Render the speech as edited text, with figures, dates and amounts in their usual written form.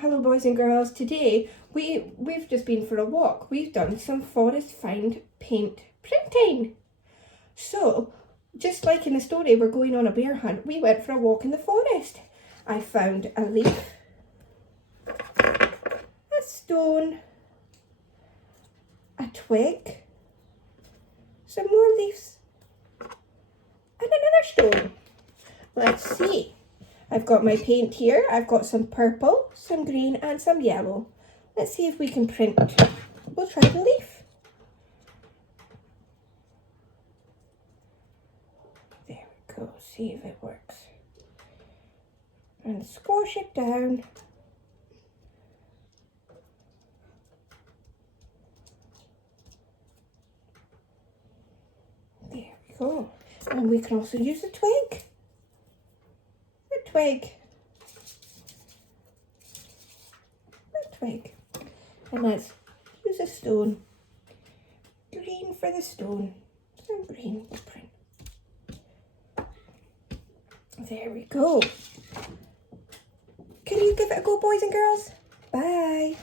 Hello boys and girls, today we've just been for a walk. We've done some forest find paint printing. So, just like in the story we're going on a bear hunt, we went for a walk in the forest. I found a leaf, a stone, a twig, some more leaves, and another stone. Let's see. I've got my paint here. I've got some purple, some green and some yellow. Let's see if we can print. We'll try the leaf. There we go. See if it works. And squash it down. There we go. And we can also use the twig. The twig. Twig. And let's use a stone. Green for the stone. Some green to print. There we go. Can you give it a go, boys and girls? Bye.